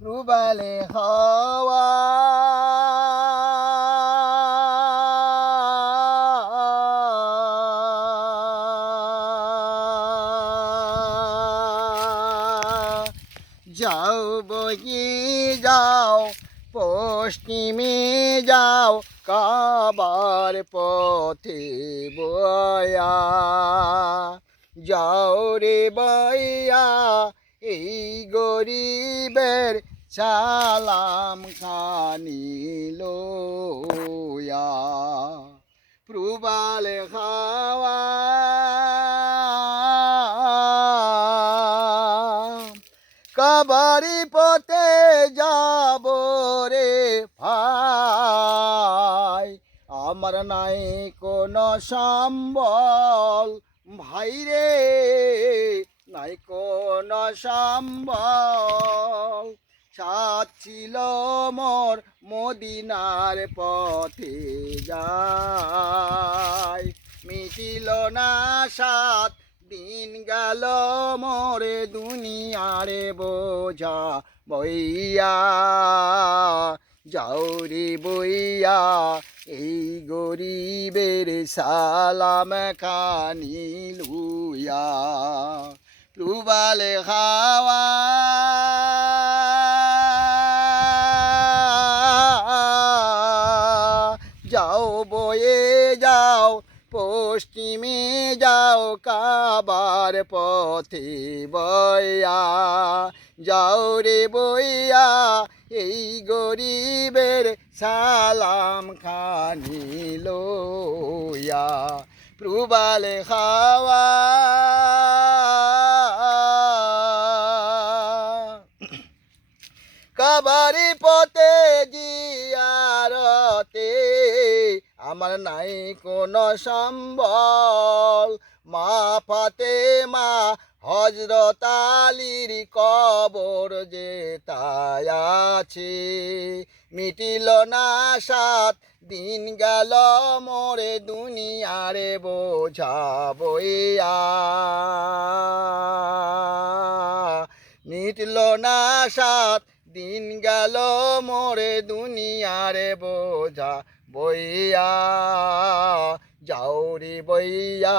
প্রবালে হাওয়া যাও বহি যাও পশ্চিমে যাও কাবার পথে বয়া যাও রে বইয়া এই গরিবের সালাম খানি লইয়া প্রবাল খাওয়া কাবারি পথে যাব রে ভাই আমার নাই কোনো সম্বল ভাই রে নাই কোনো সম্বল সাথ ছিল মোর মদিনার পথে যাই মিটিল না সাথ দিন গেল মোরে দুনিয়ারে বোঝা বইয়া যাও রে বইয়া এই গরিবের সালাম খানি লুইয়া প্রবাল খাওয়া যাও বয়ে যাও পশ্চিমে যাও কাবার পথে বইয়া যাও রে বইয়া এই গরিবের সালাম খানি লইয়া প্রবাল খাওয়া কাবারি পথে জিয়ারতে আমার নাই কোনো সম্বল মা ফাতেমা হযরত আলীর কবর যে তাই আছে মিটিল না সাত দিন গেল মোরে দুনিয়ারে বোঝা বইয়া মিটল না সাত দিন গেল মোরে দুনিয়ারে বোঝা বইয়া যাও রে বইয়া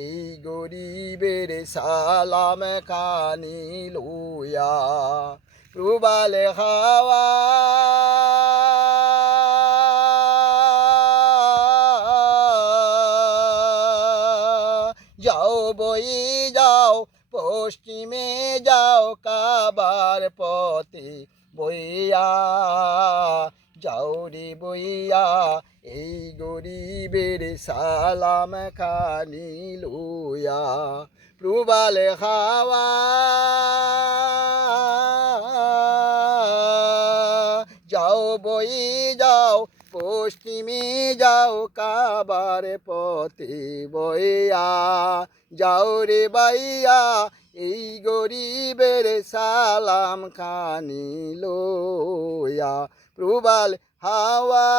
এই গরিবের সালাম খানি লইয়া প্রবাল খাওয়া যাও বই যাও পশ্চিমে যাও কাবার পথে বইয়া যাও রে বইয়া এই গরিবের সালাম খানি লইয়া প্রবাল খাওয়া যাও বই যাও পশ্চিমে যাও কাবার পথে বইয়া যাও রে বাইয়া এই গরিবের সালাম খানি লইয়া প্রবাল হাওয়া